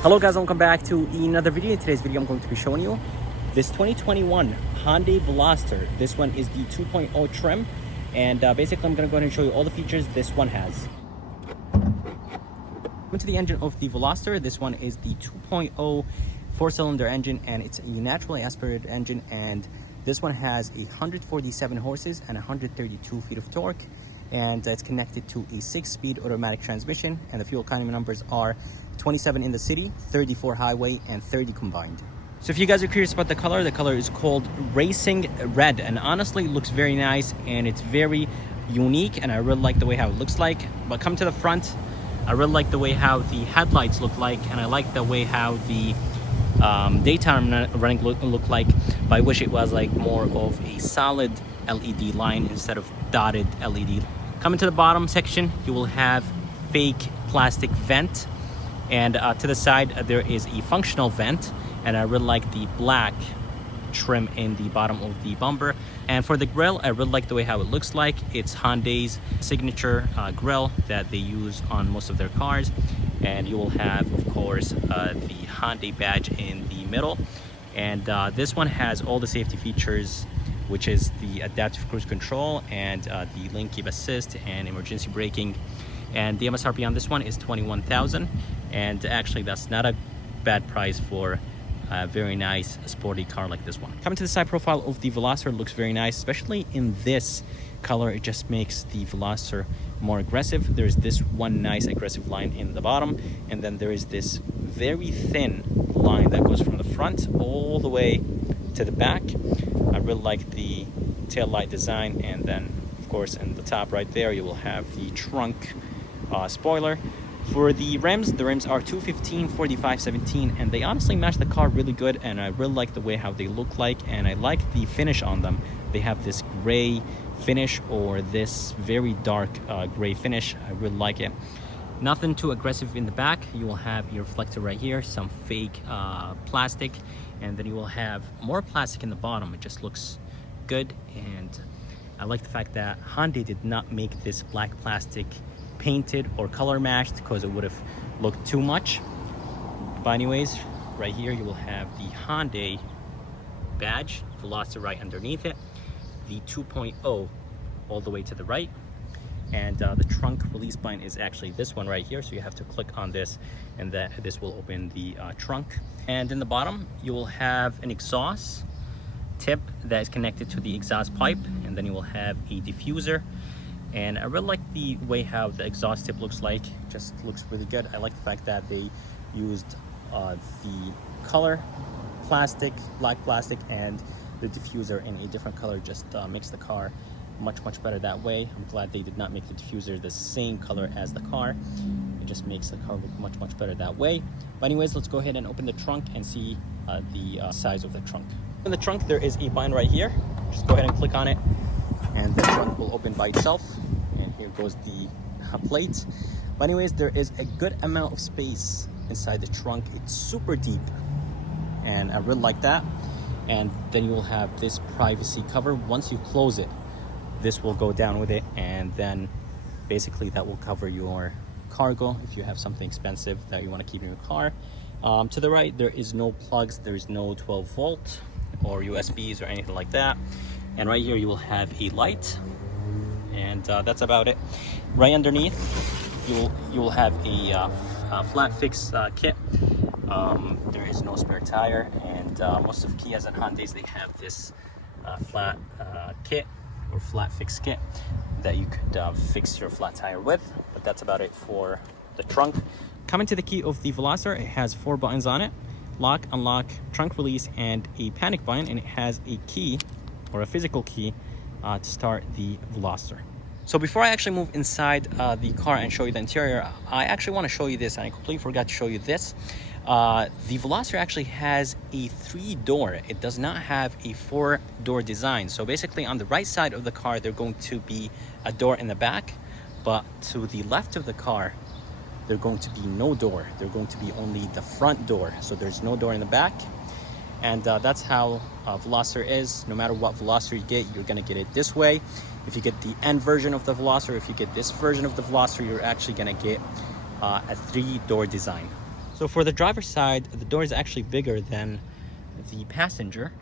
Hello guys, welcome back to another video. In today's video I'm going to be showing you this 2021 Hyundai Veloster. This one is the 2.0 trim, and basically I'm going to go ahead and show you all the features this one has. Into the engine of the Veloster, this one is the 2.0 4-cylinder engine, and it's a naturally aspirated engine, and this one has 147 horses and 132 feet of torque, and it's connected to a 6-speed automatic transmission, and the fuel economy numbers are 27 in the city, 34 highway, and 30 combined. So if you guys are curious about the color is called Racing Red, and honestly it looks very nice and it's very unique, and I really like the way how it looks like. But come to the front, I really like the way how the headlights look like, and I like the way how the daytime running look like, but I wish it was like more of a solid LED line instead of dotted LED. Coming to the bottom section, you will have fake plastic vent, and to the side there is a functional vent, and I really like the black trim in the bottom of the bumper. And for the grille, I really like the way how it looks like. It's Hyundai's signature grille that they use on most of their cars, and you will have, of course, the Hyundai badge in the middle. And this one has all the safety features, which is the adaptive cruise control and the lane keep assist and emergency braking. And the MSRP on this one is $21,000, and actually that's not a bad price for a very nice sporty car like this one. Coming to the side profile of the Veloster, it looks very nice, especially in this color. It just makes the Veloster more aggressive. There's this one nice aggressive line in the bottom, and then there is this very thin line that goes from the front all the way to the back. I really like the tail light design, and then of course in the top right there you will have the trunk spoiler. For the rims are 215, 45, 17, and they honestly match the car really good, and I really like the way how they look like, and I like the finish on them. They have this gray finish, or this very dark gray finish. I really like it. Nothing too aggressive in the back. You will have your reflector right here, some fake plastic, and then you will have more plastic in the bottom. It just looks good, and I like the fact that Hyundai did not make this black plastic painted or color matched, because it would have looked too much. But anyways, right here you will have the Hyundai badge, Veloster right underneath it, the 2.0 all the way to the right, and the trunk release button is actually this one right here, so you have to click on this, and this will open the trunk. And in the bottom you will have an exhaust tip that is connected to the exhaust pipe, and then you will have a diffuser. And I really like the way how the exhaust tip looks like. It just looks really good. I like the fact that they used the color plastic, black plastic, and the diffuser in a different color. Just makes the car much better that way. I'm glad they did not make the diffuser the same color as the car. It just makes the car look much better that way. But anyways, let's go ahead and open the trunk and see the size of the trunk. In the trunk there is a button right here. Just go ahead and click on it, and the trunk will open by itself, and here goes the plate. But anyways, there is a good amount of space inside the trunk. It's super deep, and I really like that. And then you will have this privacy cover. Once you close it, this will go down with it, and then basically that will cover your cargo if you have something expensive that you want to keep in your car. To the right there is no plugs. There is no 12 volt or USBs or anything like that. And right here you will have a light, and that's about it. Right underneath you will have a flat fix kit. There is no spare tire, and most of Kias and Hyundais, they have this flat kit or flat fix kit that you could fix your flat tire with. But that's about it for the trunk. Coming to the key of the Veloster, it has 4 buttons on it: lock, unlock, trunk release, and a panic button, and it has a key, or a physical key, to start the Veloster. So before I actually move inside the car and show you the interior, I actually want to show you this, and I completely forgot to show you this. The Veloster actually has a 3-door. It does not have a 4-door design. So basically on the right side of the car there's going to be a door in the back, but to the left of the car there's going to be no door. There's going to be only the front door, so there's no door in the back. And that's how Veloster is. No matter what Veloster you get, you're gonna get it this way. If you get the N version of the Veloster, if you get this version of the Veloster, you're actually gonna get a 3-door design. So for the driver's side, the door is actually bigger than the passenger.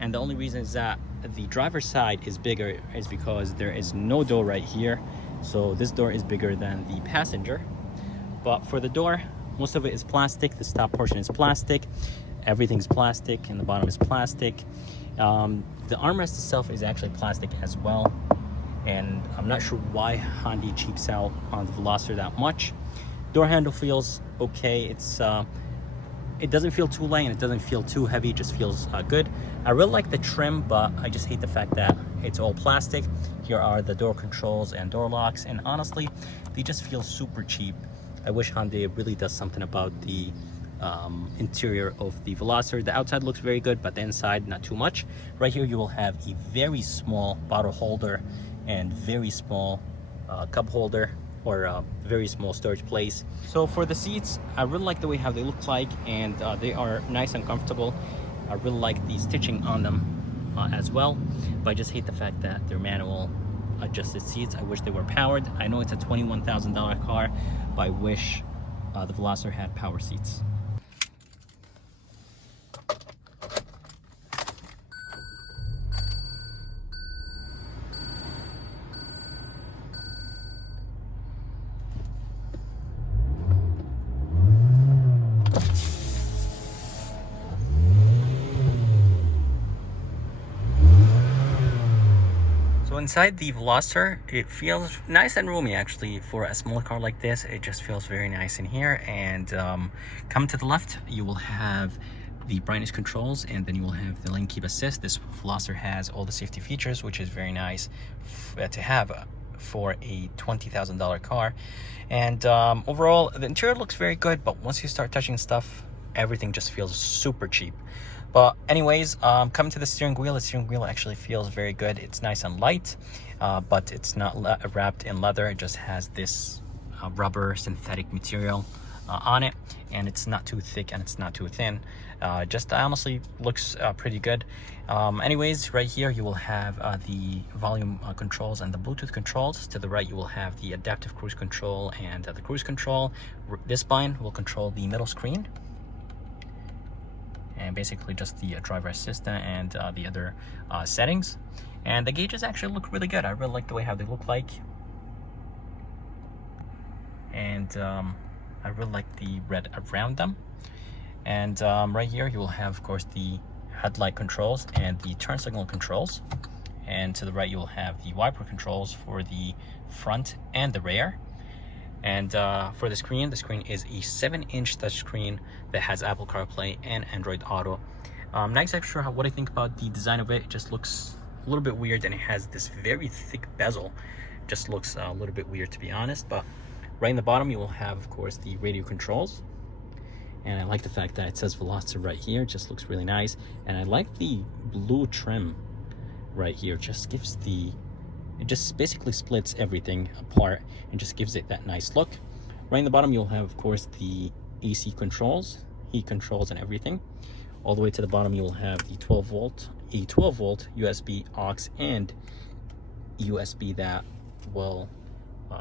And the only reason is that the driver's side is bigger is because there is no door right here. So this door is bigger than the passenger. But for the door, most of it is plastic. The top portion is plastic. Everything's plastic, and the bottom is plastic. The armrest itself is actually plastic as well. And I'm not sure why Hyundai cheaps out on the Veloster that much. Door handle feels okay. It doesn't feel too light and it doesn't feel too heavy. It just feels good. I really like the trim, but I just hate the fact that it's all plastic. Here are the door controls and door locks, and honestly, they just feel super cheap. I wish Hyundai really does something about the interior of the Veloster. The outside looks very good, but the inside not too much. Right here you will have a very small bottle holder and very small cup holder, or a very small storage place. So for the seats, I really like the way how they look like, and they are nice and comfortable. I really like the stitching on them as well, but I just hate the fact that they're manual adjusted seats. I wish they were powered. I know it's a $21,000 car, but I wish the Veloster had power seats. So inside the Veloster, it feels nice and roomy actually. For a small car like this, it just feels very nice in here. And come to the left, you will have the brightness controls, and then you will have the lane keep assist. This Veloster has all the safety features, which is very nice to have for a $20,000 car. And overall, the interior looks very good, but once you start touching stuff, everything just feels super cheap. But anyways, coming to the steering wheel actually feels very good. It's nice and light, but it's not wrapped in leather. It just has this rubber synthetic material on it, and it's not too thick and it's not too thin. Just honestly looks pretty good. Anyways, right here you will have the volume controls and the Bluetooth controls. To the right you will have the adaptive cruise control and the cruise control. This button will control the middle screen, and basically just the driver assistant and the other settings. And the gauges actually look really good. I really like the way how they look like, and I really like the red around them. And right here you will have, of course, the headlight controls and the turn signal controls. And to the right you will have the wiper controls for the front and the rear. And for the screen is a 7-inch touchscreen that has Apple CarPlay and Android Auto. Not exactly sure what I think about the design of it. It just looks a little bit weird, and it has this very thick bezel. Just looks a little bit weird, to be honest. But right in the bottom you will have, of course, the radio controls. And I like the fact that it says Veloster right here. It just looks really nice. And I like the blue trim right here. It just gives it just basically splits everything apart and just gives it that nice look. Right in the bottom you'll have, of course, the AC controls, heat controls and everything. All the way to the bottom you'll have the 12 volt USB aux and USB that will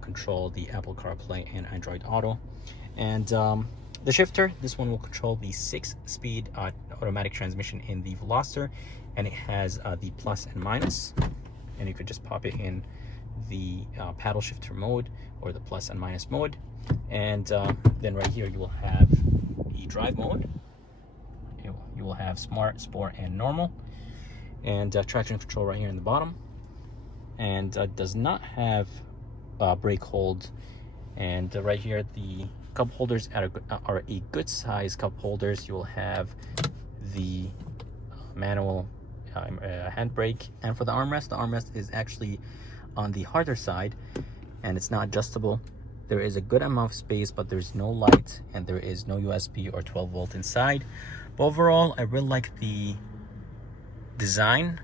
control the Apple CarPlay and Android Auto. And the shifter, this one will control the 6-speed automatic transmission in the Veloster, and it has the plus and minus. And you could just pop it in the paddle shifter mode or the plus and minus mode. And then right here you will have the drive mode. You will have smart, sport, and normal. And traction control right here in the bottom. And does not have brake hold. And right here the cup holders are a good size cup holders. You will have the manual handbrake. And for the armrest is actually on the harder side, and it's not adjustable. There is a good amount of space, but there's no light and there is no USB or 12 volt inside. But overall, I really like the design,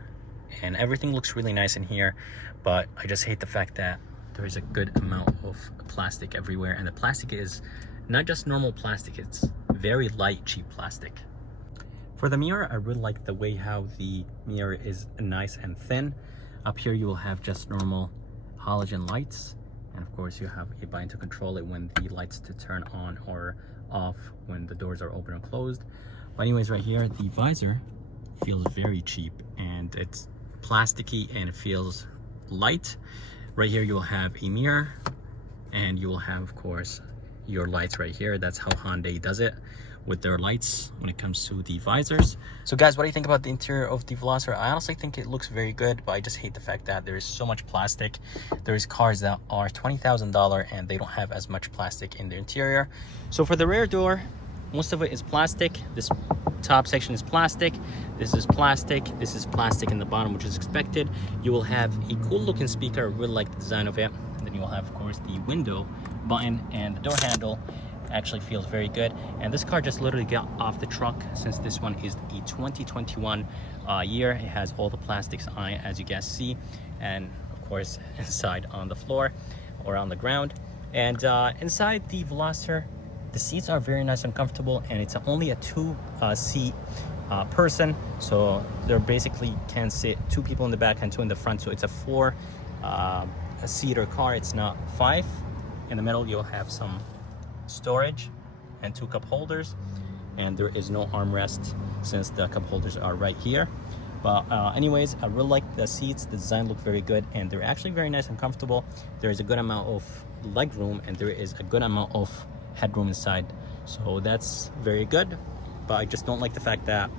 and everything looks really nice in here, but I just hate the fact that there is a good amount of plastic everywhere, and the plastic is not just normal plastic, it's very light, cheap plastic. For the mirror, I really like the way how the mirror is nice and thin. Up here you will have just normal halogen lights, And of course, you have a button to control it when the lights to turn on or off when the doors are open or closed. But anyways, right here, the visor feels very cheap and it's plasticky and it feels light. Right here, you'll have a mirror and you will have, of course, your lights right here. That's how Hyundai does it with their lights when it comes to the visors. So guys, what do you think about the interior of the Veloster? I honestly think it looks very good, but I just hate the fact that there is so much plastic. There's cars that are $20,000 and they don't have as much plastic in their interior. So for the rear door, most of it is plastic. This top section is plastic. This is plastic. This is plastic in the bottom, which is expected. You will have a cool looking speaker. I really like the design of it. Then you will have, of course, the window button, and the door handle actually feels very good. And this car just literally got off the truck, since this one is the 2021 year. It has all the plastics on it, as you guys see, and of course inside on the floor or on the ground. And inside the Veloster, the seats are very nice and comfortable, and it's only a two-seat person, so there basically can sit 2 people in the back and 2 in the front. So it's a 4-seater car. It's not 5. In the middle, you'll have some storage and 2 cup holders, and there is no armrest since the cup holders are right here. But anyways, I really like the seats. The design look very good, and they're actually very nice and comfortable. There is a good amount of leg room, and there is a good amount of headroom inside, so that's very good. But I just don't like the fact that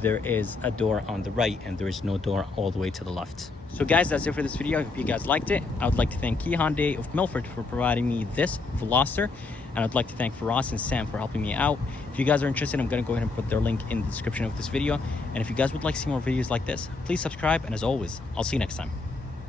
there is a door on the right and there is no door all the way to the left. So guys, that's it for this video. I hope you guys liked it. I would like to thank Key Hyundai of Milford for providing me this Veloster, and I'd like to thank Firas and Sam for helping me out. If you guys are interested, I'm going to go ahead and put their link in the description of this video. And if you guys would like to see more videos like this, please subscribe, and as always, I'll see you next time.